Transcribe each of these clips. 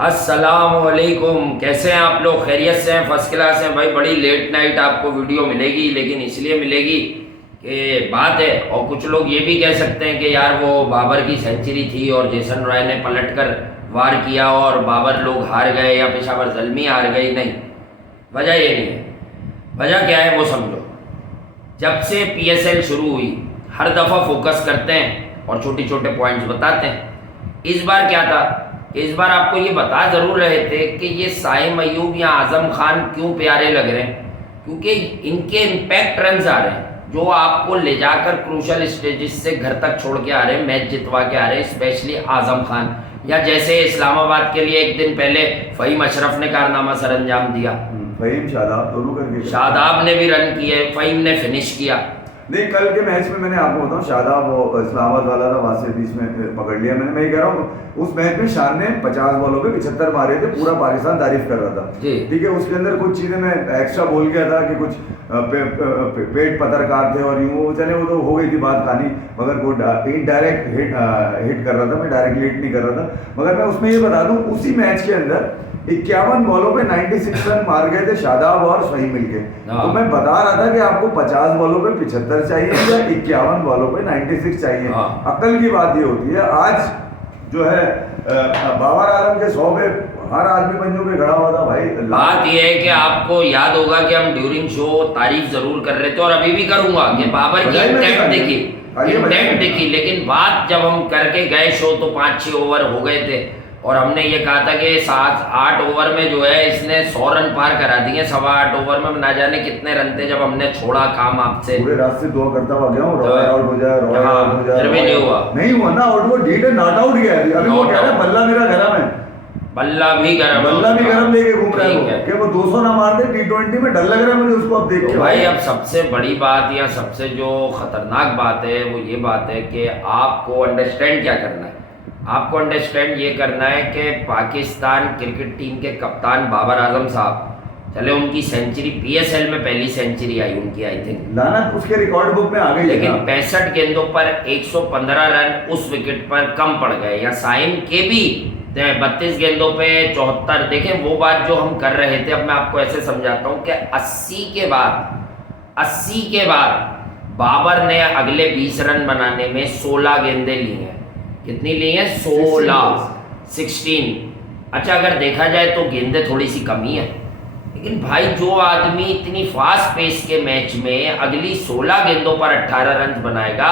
अस्सलामुअलैकुम। कैसे हैं आप लोग? खैरियत से हैं? फर्स्ट क्लास हैं भाई। बड़ी लेट नाइट आपको वीडियो मिलेगी, लेकिन इसलिए मिलेगी कि बात है। और कुछ लोग ये भी कह सकते हैं कि यार वो बाबर की सेंचुरी थी और जेसन रॉय ने पलटकर वार किया और बाबर लोग हार गए या पेशावर ज़ल्मी हार गई। नहीं, वजह ये नहीं है। वजह क्या है वो समझो। जब से PSL शुरू हुई हर दफ़ा फोकस करते हैं और छोटे छोटे पॉइंट्स बताते हैं। इस बार क्या था, इस बार आपको ये बता ज़रूर रहे थे कि ये साइम अयूब या आज़म खान क्यों प्यारे लग रहे हैं, क्योंकि इनके इम्पैक्ट रन्स आ रहे हैं जो आपको ले जाकर क्रूशल स्टेजेस से घर तक छोड़ के आ रहे हैं, मैच जितवा के आ रहे हैं। स्पेशली आज़म खान, या जैसे इस्लामाबाद के लिए एक दिन पहले फ़हीम अशरफ ने कारनामा सर अंजाम दिया। फ़हीम शादाब दोनों करके, शादाब ने भी रन किए, फ़हीम ने फिनिश किया। नहीं, कल के मैच में मैंने आपको बताऊं, शादाब वो इस्लामाबाद वाला था, वहां से बीच में पकड़ लिया मैंने। मैं ये कह रहा हूँ उस मैच में शान ने 50 बॉलों पे 75 मारे थे, पूरा पाकिस्तान तारीफ कर रहा था। ठीक है, उसके अंदर कुछ चीजें मैं एक्स्ट्रा बोल गया था कि कुछ पेट पत्रकार थे और यूँ चले, वो तो हो गई थी बात कहानी, मगर वो इनडायरेक्ट हिट कर रहा था, मैं डायरेक्टली हिट नहीं कर रहा था। मगर मैं उसमें ये बता दूं, उसी मैच के अंदर 51 बॉलों पे 96 रन मार गए थे शादाब और फ़हीम मिलके। तो मैं बता रहा था कि आपको 50 बॉलों पे 75 चाहिए या 51 बॉलों पे 96 चाहिए। अकल की बात ये होती है। आज जो है बाबर आलम के 100 पे हर आदमी पंजों पे खड़ा हुआ था भाई। बात यह है कि आपको याद होगा कि हम ड्यूरिंग शो तारीफ जरूर कर रहे थे और अभी भी करूंगा कि बाबर की इंटेंट देखी, लेकिन बात जब हम करके गए शो तो 5-6 ओवर हो गए थे और हमने ये कहा था कि 7-8 ओवर में जो है इसने 100 रन पार करा दिए। 8.25 ओवर में ना जाने कितने रन थे जब हमने छोड़ा काम आपसे। पूरे रास्ते दुआ करता हुआ गया हूं, रॉय आउट हो जाए, रॉय आउट हो जाए, फिर भी नहीं हुआ ना आउट। वो डीटे नॉट आउट गया है। अभी वो कह रहा है बल्ला मेरा गरम है, बल्ला भी गरम लेके घूम रहा है कि वो 200 ना मार दे T20 में। डर लग रहा है मुझे उसको अब देख के भाई। अब सबसे बड़ी बात या सबसे जो खतरनाक बात है वो ये बात है कि आपको अंडरस्टैंड क्या करना है। आपको अंडरस्टैंड ये करना है कि पाकिस्तान क्रिकेट टीम के कप्तान बाबर आजम साहब, चले उनकी सेंचुरी PSL में पहली सेंचुरी आई उनकी, आई थिंक लाना उसके रिकॉर्ड बुक में आ गई, लेकिन 65 गेंदों पर 115 रन उस विकेट पर कम पड़ गए। या साइम के भी 32 गेंदों पे 74। देखें वो बात जो हम कर रहे थे, अब मैं आपको ऐसे समझाता हूँ कि 80 के बाद बाबर ने अगले 20 रन बनाने में 16 गेंदें ली हैं। कितनी ली हैं? 16। अच्छा, अगर देखा जाए तो गेंदें थोड़ी सी कमी है, लेकिन भाई जो आदमी इतनी फास्ट पेस के मैच में अगली 16 गेंदों पर 18 रन बनाएगा,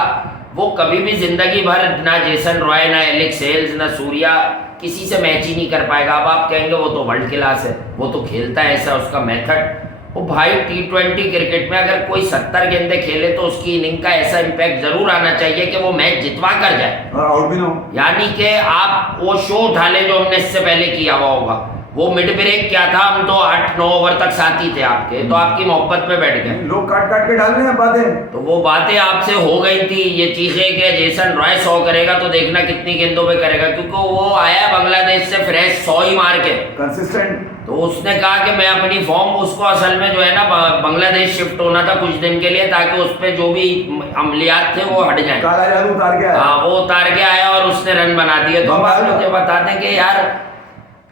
वो कभी भी जिंदगी भर ना जेसन रॉय, ना एलेक्स हेल्स, ना सूर्या किसी से मैच ही नहीं कर पाएगा। अब आप कहेंगे वो तो वर्ल्ड क्लास है, वो तो खेलता है ऐसा, उसका मेथड। वो भाई T20 क्रिकेट में अगर कोई 70 गेंदे खेले तो उसकी इनिंग का ऐसा इम्पैक्ट जरूर आना चाहिए कि वो मैच जितवा कर जाए और आउट भी ना हो। यानी कि आप वो शो उठा ले जो हमने इससे पहले किया हुआ होगा। वो मिड ब्रेक क्या था, हम तो 8-9 ओवर तक साथी थे आपके, तो आपकी मोहब्बत पे बैठ गए। लोग काट काट के डाल रहे हैं बातें, तो वो बातें आपसे हो गई थी। ये चीजें कि जेसन रॉय 100 करेगा तो देखना कितनी गेंदों पे करेगा, क्योंकि वो आया बांग्लादेश से फ्रेश 100 ही मार के कंसिस्टेंट। तो उसने कहा कि मैं अपनी फॉर्म, उसको असल में जो है ना बांग्लादेश शिफ्ट होना था कुछ दिन के लिए, ताकि उस पर जो भी अमलियात थे वो हट जाए। काला जादू उतार के आया। हाँ, वो उतार के आया और उसने रन बना दिए। तो अब आप लोग ये बताते हैं कि यार,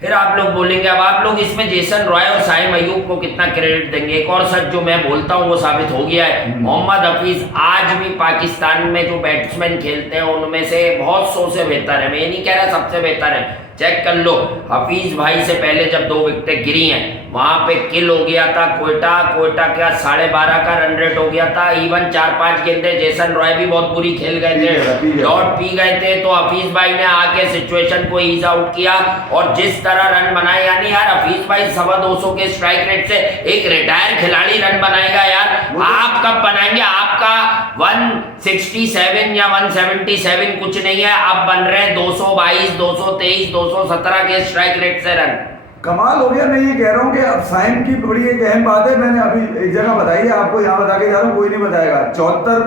फिर आप लोग बोलेंगे अब आप लोग इसमें जेसन रॉय और साइम अयूब को कितना क्रेडिट देंगे। एक और सच जो मैं बोलता हूँ वो साबित हो गया है। मोहम्मद हफीज आज भी पाकिस्तान में जो बैट्समैन खेलते हैं उनमें से बहुत 100 से बेहतर है। मैं ये नहीं कह रहा सबसे बेहतर है, चेक कर लो। हफीज भाई से पहले जब 2 विकेटें गिरी हैं वहां पे किल हो गया था कोयटा क्या 12.5 का रन रेट हो गया था। इवन 4-5 गेंदे जेसन रॉय भी बहुत बुरी खेल गए थे, डॉट पी गए थे, तो हफीज भाई ने आके सिचुएशन को ईज आउट किया और जिस तरह रन बनाए, यानी यार हफीज भाई 250 के स्ट्राइक रेट से एक रिटायर खिलाड़ी रन बनाएगा यार। आप कब बनाएंगे? आपका 167 या 177 कुछ नहीं है, अब बन रहे 222, 223, 217 के स्ट्राइक रेट से रन। कमाल हो गया। मैं ये कह रहा हूँ कि अब साइम की बड़ी एक अहम बात है, मैंने अभी एक जगह बताई है आपको, यहाँ बता के जा रहा हूँ, कोई नहीं बताएगा। 74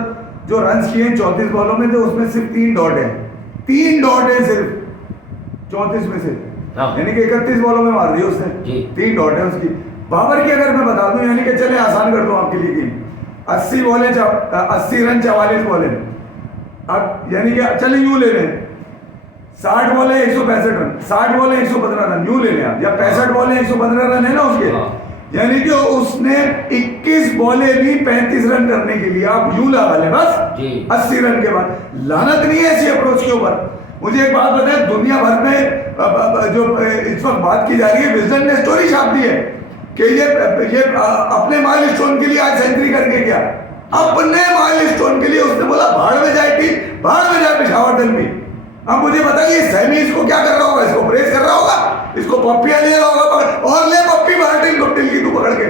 जो रन किए 34 बॉलों में, तो उसमें सिर्फ 3 डॉट है। 3 डॉट है सिर्फ 34 में से, यानी कि 31 बॉलों में मार दी उसने, 3 डॉट है उसकी। बाबर की अगर मैं बता दूं, यानी कि चले आसान कर दूं आपके लिए कि 80 बॉलें 80 रन 44 बॉलें, अब यानी कि चले यूं ले लें 60 बॉल है 165 रन, 60 बॉल है 115 रन, यूं ले लें आप, या 65 बॉल है 115 रन है ना उसके, यानी कि उसने 21 बॉले भी 35 रन करने के लिए, आप यूं लगा लें बस 80 रन के बाद। लानत नहीं है ऐसी अप्रोच के ऊपर। मुझे एक बात बताएं, दुनिया भर में जो इस वक्त बात की जा रही है, विजडन ने स्टोरी छाप दी है कि ये अपने माइलस्टोन के लिए आज सेंचुरी करके गया, अपने माइलस्टोन के लिए। उसने बोला भाड़ में जाए टीम, भाड़ में जाए पेशावर दल भी। अब मुझे बताइए सैमी इसको क्या कर रहा होगा, इसको प्रेस कर रहा होगा, इसको पप्पियां ले रहा होगा, और ले पप्पी मार्टिन गुप्टिल की तू पकड़ के।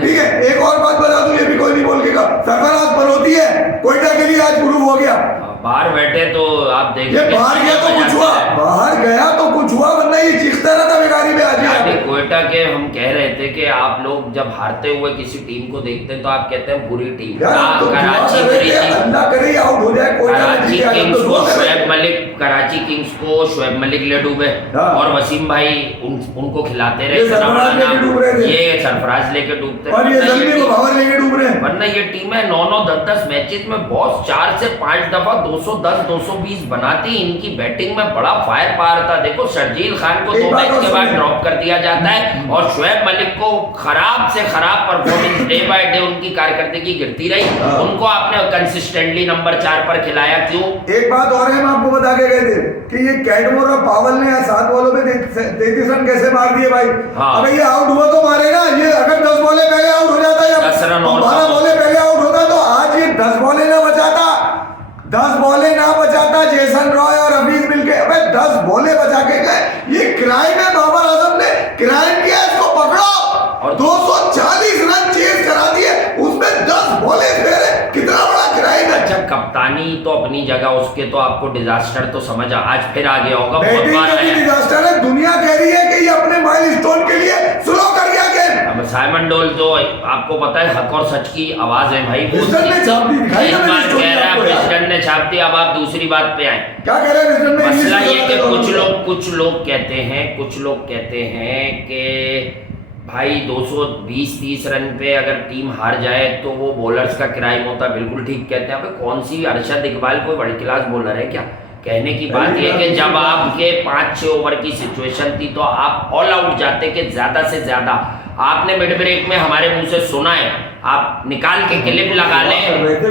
ठीक है, एक और बात बता दूं, ये भी कोई नहीं बोल के का, सरफराज पनौती है कोयटा के लिए आज प्रूव हो गया। बाहर बैठे तो आप देखिए, बाहर गया तो कुछ हुआ, बाहर गया तो कुछ हुआ, वरना ये चीखता रहता बेकारी में आज। कोयटा के हम कह रहे थे कि आप लोग जब हारते हुए किसी टीम को देखते हैं तो आप कहते हैं बुरी टीम। कराची किंग्स को शोएब मलिक, कराची किंग्स को शोएब मलिक ले डूबे और वसीम भाई उनको खिलाते रहे, ये सरफराज लेके डूबते, वरना ये टीमें 9-9, 10-10 मैचेस में बहुत 4 से 5 दफा 210, 220 बनाती। इनकी बैटिंग में बड़ा फायर पावर था। देखो शर्जील खान को 2 मैच के बाद ड्रॉप कर दिया जाता है और शोएब मलिक को खराब से खराब परफॉर्मेंस डे बाय डे उनकी कारकर्दगी गिरती रही, उनको आपने कंसिस्टेंटली नंबर 4 पर खिलाया, क्यों? एक बात और है, मैं आपको बता के गए थे कि ये कैटमोर और पावल ने 7 बॉलों में 33 रन कैसे मार दिए भाई। अबे ये आउट हुआ तो मारेगा, ये अगर 10 बॉले पहले आउट हो जाता है, 12 बॉले पहले आउट होता तो आज ये 10 बॉले ना बचाता, 10 बॉले ना बचाता जेसन रॉय और हफीज मिलके। अबे 10 बॉले बचा के गए, ये क्राइम है, बाबर आजम ने क्राइम किया, इसको पकड़ो। और 240 रन चेस करा दिए, उसमें 10 बॉले फेरे, कितना बड़ा क्राइम है। अच्छा कप्तानी तो अपनी जगह, उसके तो आपको डिजास्टर तो समझ आज फिर आ गया होगा, बहुत बार आया डिजास्टर है। दुनिया कह रही है कि ये अपने माइलस्टोन के लिए स्लो कर गया गेम। अब साइमन डोल तो आपको पता है हक और सच की आवाज है भाई, विजडन ने छाप दी, विजडन ने छाप दी। अब आप दूसरी बात पे आए, क्या कह रहे हैं विजडन में? मसला ये कि कुछ लोग कहते हैं कि भाई 220-30 रन पे अगर टीम हार जाए तो वो बॉलर्स का क्राइम होता है। बिल्कुल ठीक कहते हैं। अबे कौन सी अरशद इकबाल कोई वर्ल्ड क्लास बॉलर है क्या? कहने की बात यह है कि जब आपके 5-6 ओवर की सिचुएशन थी तो आप ऑल आउट जाते कि ज्यादा से ज्यादा। आपने मिड ब्रेक में हमारे मुंह से सुना है, आप निकाल के क्लिप लगा लें,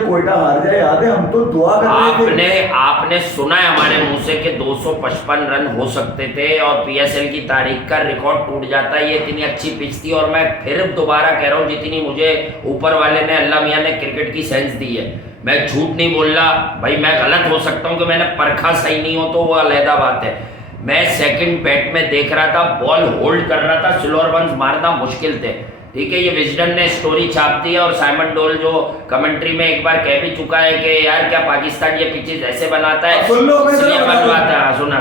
कोयटा हार जाए, याद है हम तो दुआ कर रहे थे। आपने सुना है हमारे मुंह से कि 255 रन हो सकते थे और पीएसएल की तारीख का रिकॉर्ड टूट जाता है। ये इतनी अच्छी पिच थी और मैं फिर दोबारा कह रहा हूँ, जितनी मुझे ऊपर वाले ने, अल्लाह मियाँ ने क्रिकेट की सेंस दी है, मैं झूठ नहीं बोल रहा भाई। मैं गलत हो सकता हूँ कि मैंने परखा सही नहीं हो तो वो अलहदा बात है। मैं सेकंड बैट में देख रहा था, बॉल होल्ड कर रहा था, स्लोअर वंस मारना मुश्किल थे। ठीक है, ये विजडन ने स्टोरी छाप दी है और साइमन डोल जो कमेंट्री में एक बार कह भी चुका है कि यार क्या पाकिस्तान ये पिचेस ऐसे बनाता है, सुन लो, बनवाता है। सुना,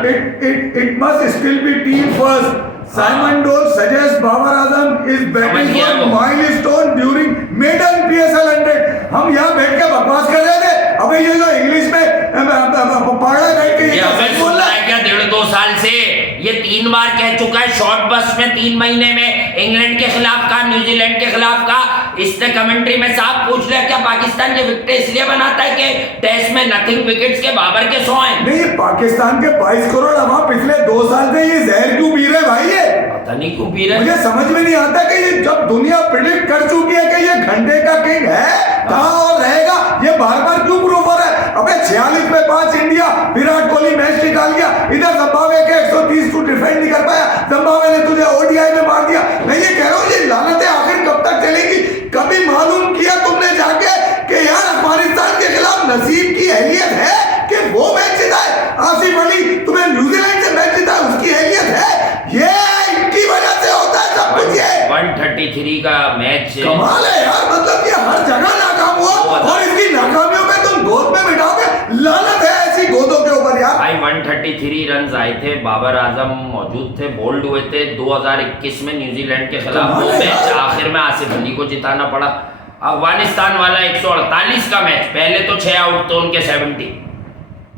it must still be team first. Simon Doull suggest Babar Azam is batting for milestone during maiden PSL 100। हम यहाँ बैठ के बकवास कर रहे थे, अबे ये जो इंग्लिश में पागल बैठ के ये बोल रहा है क्या 1.5-2 साल से? ये 3 बार कह चुका है शॉर्ट बस में 3 महीने में, इंग्लैंड के खिलाफ का, न्यूजीलैंड के खिलाफ का। इसने कमेंट्री में साफ पूछ लिया क्या पाकिस्तान ये विकेट इसलिए बनाता है कि टेस्ट में नथिंग विकेट्स के बाबर के 100 हैं? नहीं, पाकिस्तान के 22 करोड़ अवाम पिछले 2 साल से ये जहर क्यों पी रहे भाई? ये पता नहीं क्यों पी रहे। मुझे समझ में नहीं आता कि ये जब दुनिया प्रेडिक्ट कर चुकी है कि ये घंटे का किंग है, कहां और रहेगा, ये बार-बार क्यों प्रूव हो रहा है? अबे 46 में 5 इंडिया, विराट कोहली मैच निकाल गया, इधर जिम्बाब्वे के 130 तू डिफेंड नहीं कर पाया, जिम्बाब्वे ने तुझे ओडीआई में मार दिया। मैं ये कह रहा हूं, ये लानतें आखिर कब तक चलेगी? कभी मालूम किया तुमने जाके कि यार अफगानिस्तान के खिलाफ नसीब की अहलियत है कि वो मैच जिताए? आसिफ अली तुम्हें न्यूजीलैंड से मैच जिताए, उसकी अहलियत है? ये इनकी वजह से होता है सब कुछ। ये 133 का मैच कमाल है यार, मतलब ये हर जगह नाकाम हुआ और इसकी नाकामियों में तुम गोद में बिठाओगे। लानत है ऐसी गोदों के ऊपर यार। भाई 133 रन आए थे, बाबर आजम मौजूद थे, बोल्ड हुए थे 2021 में न्यूजीलैंड के खिलाफ। वो मैच आखिर में आसिफ अली को जिताना पड़ा। अफगानिस्तान वाला 148 का मैच, पहले तो 6 आउट तो उनके 70,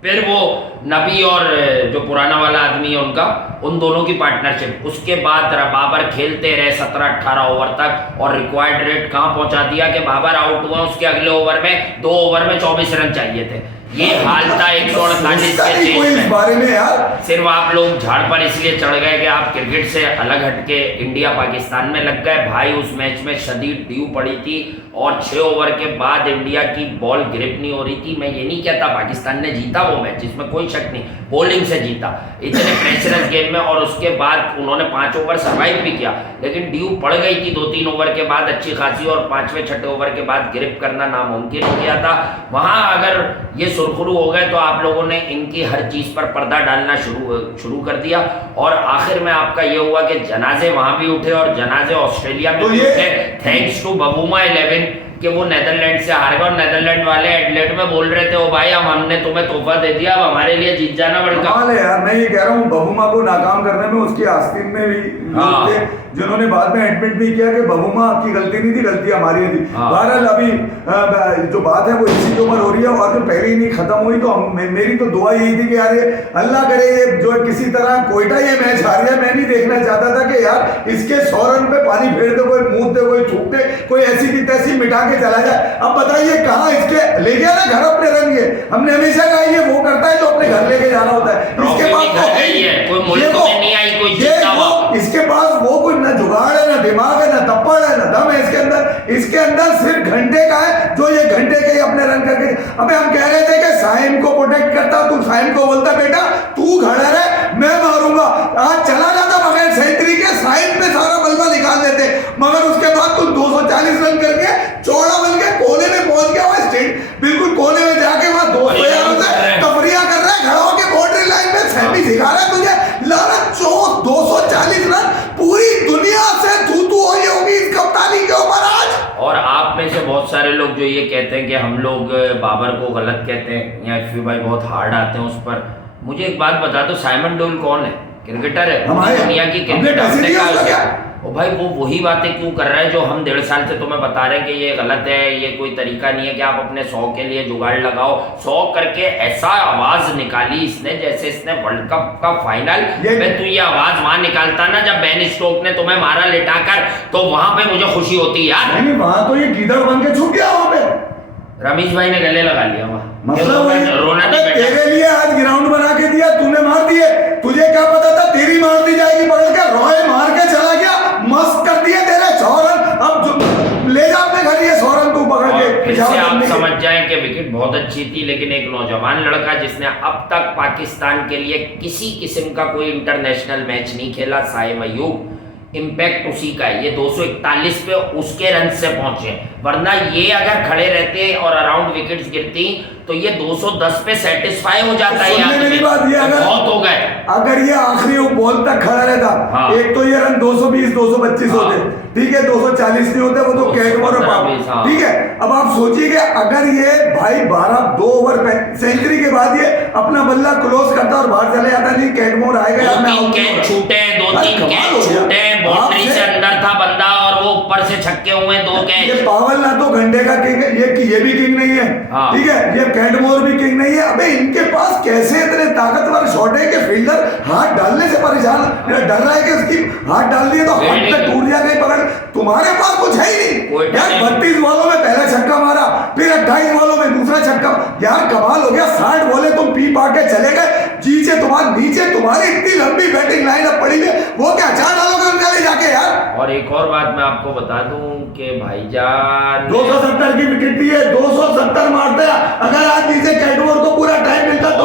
फिर वो नबी और जो पुराना वाला आदमी है उनका, उन दोनों की पार्टनरशिप, उसके बाद बाबर खेलते रहे 17-18 ओवर तक और रिक्वायर्ड रेट कहाँ पहुंचा दिया कि बाबर आउट हुआ, उसके अगले ओवर में 2 ओवर में 24 रन चाहिए थे। ये हाल था 148 के कोई इस बारे में यार। सिर्फ आप लोग झाड़ पर इसलिए चढ़ गए कि आप क्रिकेट से अलग हटके इंडिया पाकिस्तान में लग गए। भाई उस मैच में शदीद ड्यू पड़ी थी और 6 ओवर के बाद इंडिया की बॉल ग्रिप नहीं हो रही थी। मैं ये नहीं कहता पाकिस्तान ने जीता वो मैच, इसमें कोई शक नहीं, बॉलिंग से जीता इतने प्रेशरस गेम में, और उसके बाद उन्होंने 5 ओवर सर्वाइव भी किया, लेकिन ड्यू पड़ गई थी 2-3 ओवर के बाद अच्छी खासी, और 5वें-6ठे ओवर के बाद ग्रिप करना नामुमकिन हो गया था। वहां अगर ये सुरखरू हो गए तो आप लोगों ने इनकी हर चीज पर पर्दा डालना शुरू कर दिया, और आखिर में आपका ये हुआ कि जनाजे वहां भी उठे और जनाजे ऑस्ट्रेलिया में भी उठे, थैंक्स टू बबूमा 11 कि वो नेदरलैंड से हार गए। और नेदरलैंड वाले एडलेड में बोल रहे थे ओ भाई हमने तुम्हें तोहफा दे दिया, अब हमारे लिए जीत जाना वर्ल्ड कप। यार मैं ये कह रहा हूँ बबूमा को नाकाम करने में उसकी आस्तीन में भी लोग थे जिन्होंने बाद में एडमिट भी किया कि बबूमा की गलती नहीं थी, गलती हमारी थी। बहरहाल अभी जो बात है वो इसी के ऊपर हो रही है, और जो पहले ही नहीं खत्म हुई तो मेरी तो दुआ यही थी कि यार ये अल्लाह करे ये जो किसी तरह कोयटा ये मैच हार गया। मैं नहीं देखना चाहता था कि यार इसके 100 रन पे पानी फेर दे, कोई मुंह दे, कोई थूक दे, कोई ऐसी की तैसी मिटा के चला जाए। अब बताइए कहाँ इसके ले गया ना घर अपने रंग, ये हमने हमेशा कहा ये वो करता है जो अपने घर लेके जाना होता है। इसके पास इसके पास वो कोई ना जुगाड़ है, ना दिमाग है, ना तप्पड़ है, ना दम है इसके अंदर। इसके अंदर सिर्फ घंटे का है जो ये घंटे के अपने रन करके। अबे हम कह रहे थे कि साइम को प्रोटेक्ट करता, तू साइम को बोलता बेटा तू खड़ा रहे मैं मारूंगा, आज चला जाता बगैर सेंचुरी के, साइम पे सारा बल्बा निकाल देते, मगर उसके बाद तू 240 रन करके चौड़ा बन के कोने में पहुंच गया, वहां स्टेट बिल्कुल कोने में जाके वहां 200 यारों से तफरिया कर रहा है, खड़ा होकर बाउंड्री लाइन में सैमी सिखा रहा है तुझे। लाना 240 रन, पूरी दुनिया से थू हो ये होगी इस कप्तानी के ऊपर आज। और आप में से बहुत सारे लोग जो ये कहते हैं कि हम लोग बाबर को गलत कहते हैं या एफवी भाई बहुत हार्ड आते हैं उस पर, मुझे एक बात बता दो, साइमन डोल कौन है? क्रिकेटर है, दुनिया की क्रिकेटर। और भाई वो वही बातें क्यों कर रहा है जो हम 1.5 साल से तुम्हें बता रहे हैं कि ये गलत है, ये कोई तरीका नहीं है कि आप अपने 100 के लिए जुगाड़ लगाओ। 100 करके ऐसा आवाज निकाली इसने जैसे इसने वर्ल्ड कप का फाइनल में, तू ये आवाज वहां निकालता ना जब बेन स्टोक ने तुम्हें मारा लिटाकर, तो वहां पे मुझे खुशी होती यार। नहीं वहां तो ये गीदड़ बन के छूट गया, वहां पे रमेश भाई ने गले लगा लिया वहां, मतलब रोना तेरे लिए आज ग्राउंड बना के दिया, तूने मार दिए, तुझे क्या पता था तेरी मार दी जाएगी पकड़ के, रॉय मार के चला गया, मस्त कर दिए तेरे 100 रन, अब जो ले जा अपने घर ये 100 रन तू पकड़ के। फिर से आप समझ जाएं कि विकेट बहुत अच्छी थी, लेकिन एक नौजवान लड़का जिसने अब तक पाकिस्तान के लिए किसी किस्म का कोई इंटरनेशनल मैच नहीं खेला, साइम अयूब, इम्पैक्ट उसी का है। ये 241 पे उसके रन से पहुंचे, वरना ये अगर खड़े रहते और अराउंड विकेट्स गिरती तो ये 210 पे सेटिस्फाई हो जाता है यार। मेरी बात ये अगर बहुत हो गए, अगर ये आखिरी बॉल तक खड़ा रहता, एक तो ये रन 220 225 होते, ठीक है, 240 नहीं होते, वो तो कैटमोर ठीक है। अब आप सोचिए कि अगर ये भाई 2 ओवर में सेंचुरी के बाद ये अपना बल्ला क्लोज करता और बाहर चले जाता, नहीं कैटमोर आएगा, 2-3 कैच छूटे, 2-3 कैच छूटे, बाउंड्री से अंदर था बंदा और वो ऊपर से छक्के हुए 2 कैच। ये पावल ना तो घंटे का किंग है, ये भी किंग नहीं है, ठीक है, ये कैटमोर भी किंग नहीं है। अबे इनके पास कैसे इतने ताकतवर शॉट है कि फील्डर हाथ डालने से परेशान डर रहा है कि उसकी हाथ डाल दिए तो हाथ तक टूट जाएगा पकड़। तुम्हारे पास कुछ है ही नहीं यार। 32 बॉलों में पहला छक्का मारा, फिर 28 बॉलों में दूसरा छक्का, यार कमाल हो गया। 60 बॉले तुम पी पा के चले गए, नीचे तुम्हारी इतनी लंबी बैटिंग लाइनअप पड़ी है, वो क्या 4 डालोगे उनका ले जाके यार। और एक और बात मैं आपको बता दूं कि भाईजान 270 की विकेट दी है, 270 मारते हैं। अगर आज नीचे कैटमोर को पूरा टाइम मिलता तो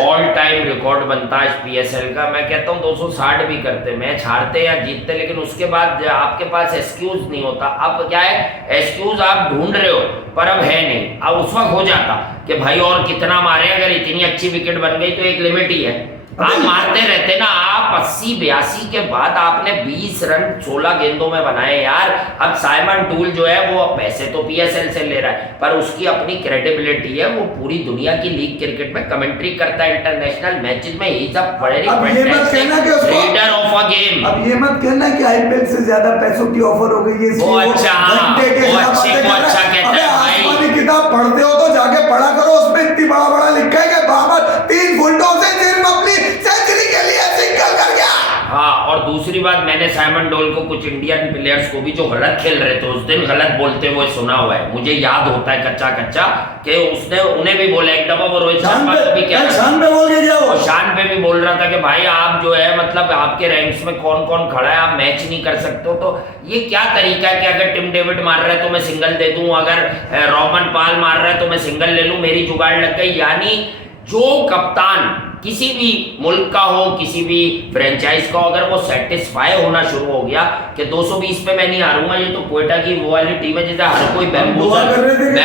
ऑल टाइम रिकॉर्ड बनता है पीएसएल का। मैं कहता हूँ 260 भी करते, मैच हारते या जीतते, लेकिन उसके बाद आपके पास एक्सक्यूज नहीं होता। अब क्या है, एक्सक्यूज आप ढूंढ रहे हो पर अब है नहीं। अब उस वक्त हो जाता कि भाई और कितना मारे, अगर इतनी अच्छी विकेट बन गई तो एक लिमिट ही है, आप मारते रहते ना। आप 80-82 के बाद आपने 20 रन 16 गेंदों में बनाए यार। अब साइमन टूल जो है वो पैसे तो पीएसएल से ले रहा है, पर उसकी अपनी क्रेडिबिलिटी है, वो पूरी दुनिया की लीग क्रिकेट में कमेंट्री करता है, इंटरनेशनल मैचेस में। ही सब बड़े लीडर ऑफ अ गेम। अब ये मत कहना कि आईपीएल से ज्यादा पैसों की ऑफर हो गई है। वो अच्छा, वो अच्छा कहता है भाई। किताब पढ़ते हो तो जाके पढ़ा करो, उसमें इतनी बड़ा लिखा है कि बाबर 3 फुलटों से सिर्फ अपनी सेंचुरी के लिए सिंगल कर गया। हाँ, और दूसरी बात, मैंने साइमन डोल को कुछ इंडियन प्लेयर्स को भी जो गलत खेल रहे थे उस दिन गलत बोलते हुए सुना हुआ है, मुझे याद होता है कच्चा कच्चा कि उसने उन्हें भी बोला एक दफा, वो रोहित शर्मा को भी क्या शान पे बोल के गया वो, शान पे भी बोल रहा था कि भाई आप जो है मतलब आपके रैंक्स में कौन कौन खड़ा है, आप मैच नहीं कर सकते हो। तो ये क्या तरीका है कि अगर टिम डेविड मार रहा है तो मैं सिंगल दे दूं, अगर रोमन पाल मार रहा है तो मैं सिंगल ले लूं, मेरी जुगाड़ लग गई। यानी जो कप्तान किसी भी मुल्क का हो, किसी भी फ्रेंचाइज का हो, अगर वो सेटिस्फाई होना शुरू हो गया कि 220 पे मैं नहीं हारूंगा, ये तो क्वेटा की वो वाली टीम है जिसे हर कोई बैम्बूजल कर रहा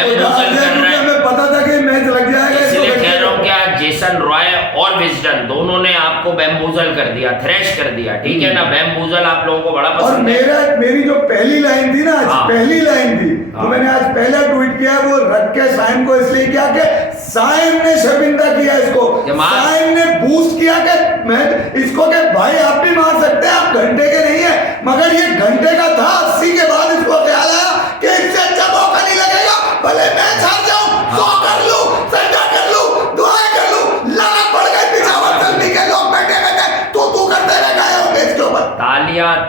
है, हमें पता था कि मैच लग जाएगा, इसलिए कह रहा हूं कि आज जेसन रॉय और विजडन दोनों ने आपको बैम्बूजल कर दिया, थ्रैश कर दिया, ठीक है ना। बैम्बूजल आप लोगों को बड़ा पसंद है। मेरी जो पहली लाइन थी ना, पहली लाइन थी, तो मैंने आज पहला ट्वीट किया, वो रख के साइम को इसलिए किया कि साइम ने शर्मिंदा किया इसको, साइम ने बूस्ट किया कि मैं इसको के भाई आप भी मार सकते हैं, आप घंटे के नहीं है, मगर ये घंटे का था। 80 के बाद इसको ख्याल आया कि इससे अच्छा मौका नहीं लगेगा, भले मैच हार जाऊं, 100 कर लूं, सजदा कर लूं, दुआएं कर लूं, लानत पड़ गई पिछावर चलने के लोग बैठे बैठे तू करते रह गए हो मैच के ऊपर।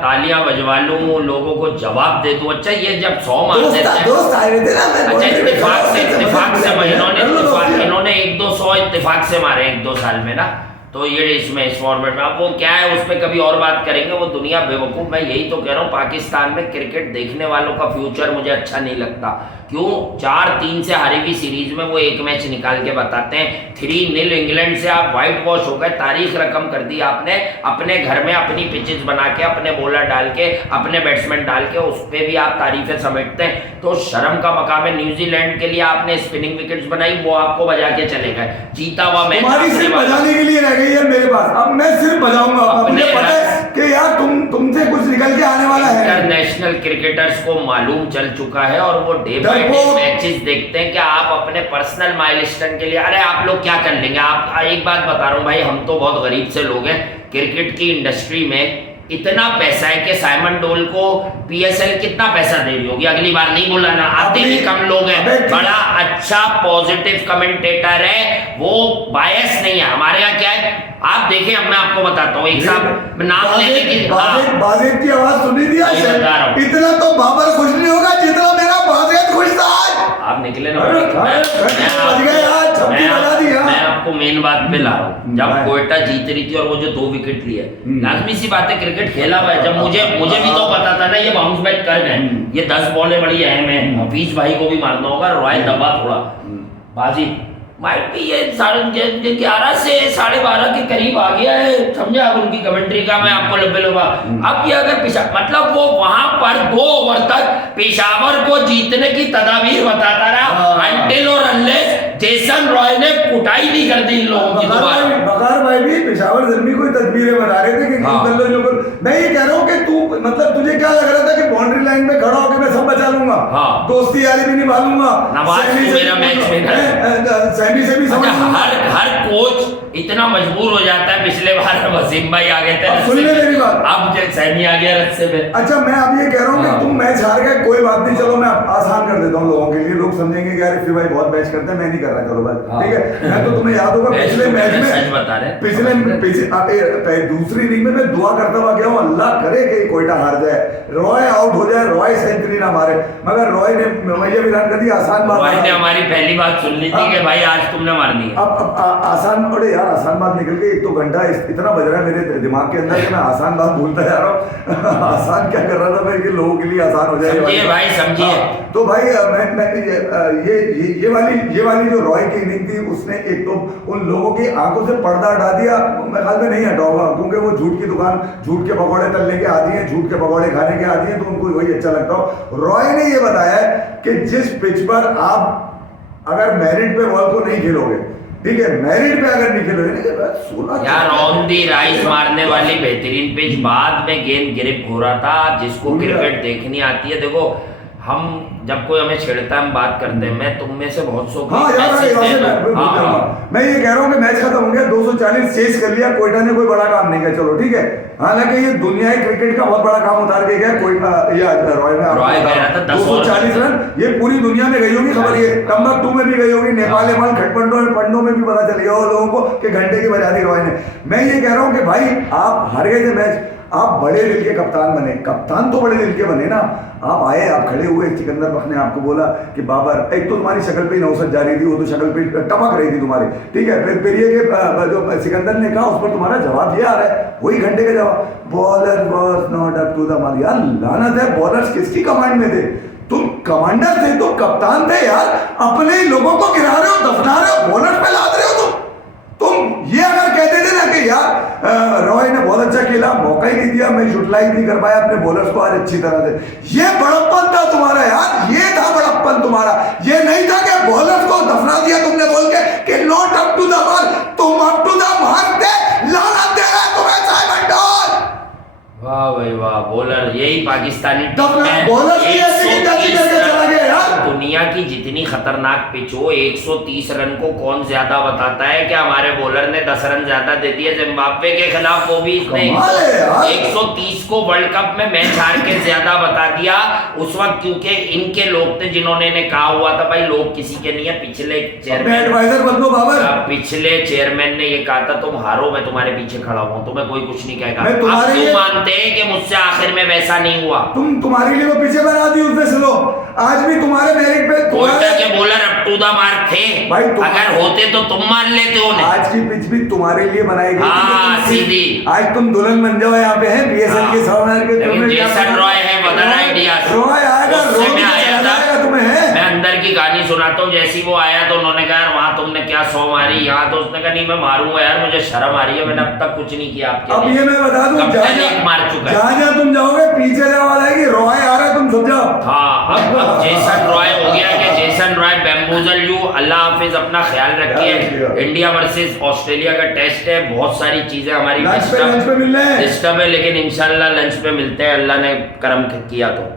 तालियां बजवा लूं, लोगों को जवाब दे दूं। अच्छा ये जब 100 मार देते हैं, दोस्त आए थे ना, अच्छा इत्तेफाक से इन्होंने 100-200 इत्तेफाक से मारे 1-2 साल में ना, तो ये इसमें इस फॉर्मेट में अब वो क्या है उस पर कभी और बात करेंगे, वो दुनिया बेवकूफ़। मैं यही तो कह रहा हूँ, पाकिस्तान में क्रिकेट देखने वालों का फ्यूचर मुझे अच्छा नहीं लगता। क्यों? 4-3 से हारी हुई सीरीज में वो एक मैच निकाल के बताते हैं, 3-0 इंग्लैंड से आप व्हाइट वॉश हो गए, तारीख रकम कर दी आपने, अपने घर में अपनी पिचेस बना के, अपने बॉलर डाल के, अपने बैट्समैन डाल के, उस पर भी आप तारीफें समेटते हैं। तो शर्म का मकाम है। न्यूजीलैंड के लिए आपने स्पिनिंग विकेट्स बनाई, वो आपको बजा के चले गए, जीता हुआ मैच बजाने के लिए रह गई है मेरे पास, अब मैं सिर्फ बजाऊंगा, मुझे पता है कि यार तुमसे कुछ निकल के आने वाला है। इंटरनेशनल क्रिकेटर्स को मालूम चल चुका है और वो डे बाय डे मैचेस देखते हैं कि आप अपने पर्सनल माइलस्टोन के लिए, अरे आप लोग क्या कर लेंगे। आप एक बात बता रहा हूं भाई, हम तो बहुत गरीब से लोग हैं, क्रिकेट की इंडस्ट्री में इतना पैसा है कि साइमन डोल को पीएसएल कितना पैसा दे रही होगी, अगली बार नहीं बुलाना, आते भी कम लोग हैं, बड़ा अच्छा पॉजिटिव कमेंटेटर है, वो बायस नहीं है। हमारे यहाँ क्या है आप देखें, अब मैं आपको बताता हूँ, एक साहब नाम लेने की बाज़ेद की आवाज सुनी थी, इतना तो बाबर खुश नहीं होगा जितना मेरा बाज़ेद खुश था आज। आप निकले ना, मैं आपको मेन बात पे ला रहा हूँ। जब कोयटा जीत रही थी और वो जो 2 विकेट लिए, लाजमी सी बात है क्रिकेट खेला हुआ है। जब मुझे भी तो पता था ना ये बाउंस बैक कर गए, ये 10 बॉलें बड़ी अहम है, हफीज भाई को भी मारना होगा, रॉय दबा थोड़ा बाजी माइट भी ये 11 से 12:30 के करीब आ गया है, समझे आप उनकी कमेंट्री का। मैं आपको लंबे लंबा अब ये अगर मतलब वो वहां पर 2 ओवर तक पेशावर को जीतने की तदाबीर बताता रहा, अंटिल और अनलेस जेसन रॉय ने कुटाई नहीं कर दी इन लोगों की। बकार भाई भी पेशावर जल्दी कोई तस्वीरें बना रहे थे कि मैं ये कह रहा हूँ कि तू मतलब तुझे क्या लग रहा था कि बाउंड्री लाइन में खड़ा होकर मैं सब बचा लूंगा, दोस्ती यारी भी निभा लूंगा, से भी समझ हर कोच इतना मजबूर हो जाता है। पिछले बार वसीम भाई आ गए थे, सुनिए मेरी बात, अब सैनी आ गया रस्से पे। अच्छा मैं अब ये कह रहा हूँ कि तुम मैच हार गए, कोई बात नहीं, चलो मैं आसान कर देता हूँ लोगों के लिए, लोग समझेंगे कि यार भाई बहुत मैच करते हैं, मैं नहीं कर रहा, चलो भाई ठीक है। मैं तो तुम्हें याद होगा पिछले मैच में सच बता रहे, पिछले दूसरी इनिंग में मैं दुआ करता हुआ गया हूँ, अल्लाह करे कि कोयटा हार जाए, रॉय आउट हो जाए, रॉय सेंचुरी ना मारे, मगर रॉय ने मैया भी रन कर दी। आसान बात ने हमारी पहली बात सुन ली थी कि भाई आज तुमने मारनी है। अब आसान, अरे यार आसान बात निकल गई, 1-2 घंटा इतना बज रहा है मेरे दिमाग के अंदर कि मैं आसान बात भूलता जा रहा हूँ। आसान क्या कर रहा था मैं कि लोगों के लिए आसान हो जाए भाई, समझिए। तो भाई मैं ये वाली जो रॉय की इनिंग थी, उसने एक तो उन लोगों की आंखों से पर्दा हटा दिया, मैं ख्याल में नहीं हटाऊंगा, क्योंकि वो झूठ की दुकान, झूठ के पकौड़े तलने के आदी है, झूठ के पकौड़े खाने के आदी है, तो उनको वही अच्छा लगता हो। रॉय ने ये बताया कि जिस पिच पर आप अगर मेरिट पे बॉल को नहीं खेलोगे, ठीक है, मेरिट पे अगर नहीं खेलोगे यार ऑन दी राइज मारने वाली बेहतरीन पिच, बाद में गेंद ग्रिप हो रहा था। जिसको क्रिकेट देखनी आती है, देखो हम जब कोई हमें छेड़ता है हम बात करते हैं, मैं तुम में से बहुत सौ मैं ये कह रहा हूँ कि मैच खत्म हो गया, 240 चेस कर लिया, कोयटा ने कोई बड़ा काम नहीं किया, चलो ठीक है। हालांकि ये दुनियाई क्रिकेट का बहुत बड़ा काम उतार के गया कोयटा, रॉय में 240 रन, ये पूरी दुनिया में गई होगी खबर, ये टम्बकटू में भी गई होगी, नेपाल खटपंडों में भी पता चल गया लोगों को कि घंटे की बजा दी रॉय ने। मैं ये कह रहा हूँ कि भाई आप हार गए थे मैच, आप बड़े दिल के कप्तान बने, कप्तान तो बड़े दिल के बने ना। आप आए, आप खड़े हुए, सिकंदर बख्श ने आपको बोला कि बाबर, एक तो तुम्हारी शक्ल पे ही नौसत जा रही थी, वो तो शक्ल पे टपक रही थी तुम्हारी, ठीक है। फिर ये कि जो सिकंदर ने कहा उस पर तुम्हारा जवाब ये आ रहा है, वही घंटे का जवाब, bowler was not up to the mark. यार लानत है, बॉलर्स किसकी कमांड में थे? तुम कमांडर थे, तुम कप्तान थे यार, अपने लोगों को गिरा रहे हो, दफना रहे हो, बॉलर पे लाद रहे हो तुम ये अगर कहते थे ना कि यार रॉय ने बहुत अच्छा खेला, मौका ही नहीं दिया, मैं यूटिलाइज नहीं कर पाया अपने बॉलर्स को आज अच्छी तरह से, ये बड़प्पन था तुम्हारा यार, ये था बड़प्पन तुम्हारा। ये नहीं था कि बॉलर्स को दफना दिया तुमने बोल के कि not up to the mark. तुम अप टू द मार्क थे, लानत दे रहा तुम्हें साइमन डॉल। वाह भाई वाह, बॉलर यही पाकिस्तानी बॉलर की ऐसी करके चला गया यार। दुनिया की जितनी खतरनाक पिच हो, 130 रन को कौन ज्यादा बताता है? कि हमारे बॉलर ने 10 रन ज्यादा दे दिए जिम्बाब्वे के खिलाफ, वो भी इसने 130 को वर्ल्ड कप में मैच हार के ज्यादा बता दिया उस वक्त, क्योंकि इनके लोग थे जिन्होंने कहा हुआ था भाई लोग किसी के नहीं है। पिछले चेयरमैन ने ये कहा था तुम हारो, मैं तुम्हारे पीछे खड़ा हूँ, तुम्हें कोई कुछ नहीं कहेगा। अब क्यों मानते हैं कि मुझसे आखिर में वैसा नहीं हुआ? तुम्हारे लिए वो पीछे बना दी उसने, सुनो आज भी तुम्हारे मेरिट पे कोयटा के bowler up to the mark थे भाई, अगर होते तो तुम मान लेते हो। आज की पिच भी तुम्हारे लिए बनाई गई। हाँ, सीधी आज तुम दुल्हन बन जाओ यहाँ पे, है बीएसएल के सामने के। जेसन रॉय है बदर आइडिया, रॉय आएगा, रोज आया था तुम्हें है। मैं अंदर की कहानी सुनाता हूँ। जैसी वो आया तो उन्होंने कहा यार वहाँ तुमने क्या 100 मारी, यहाँ तो उसने कहा नहीं मैं मारूंगा यार, मुझे शर्म आ रही है, मैंने अब तक कुछ नहीं किया आपके। अब ये मैं बता दूं, मार चुका है, जहाँ तुम जाओगे पीछे जवाब आएगी, रॉय आ रहा है, तुम समझो। हाँ, अब जेसन रॉय हो गया कि जेसन रॉय बैम्बूजल यू। अल्लाह हाफिज, अपना ख्याल रखिए। इंडिया वर्सेस ऑस्ट्रेलिया का टेस्ट है, बहुत सारी चीजें हमारी डिस्टर्ब है, लेकिन इंशाल्लाह लंच पे मिलते हैं, अल्लाह ने करम किया तो।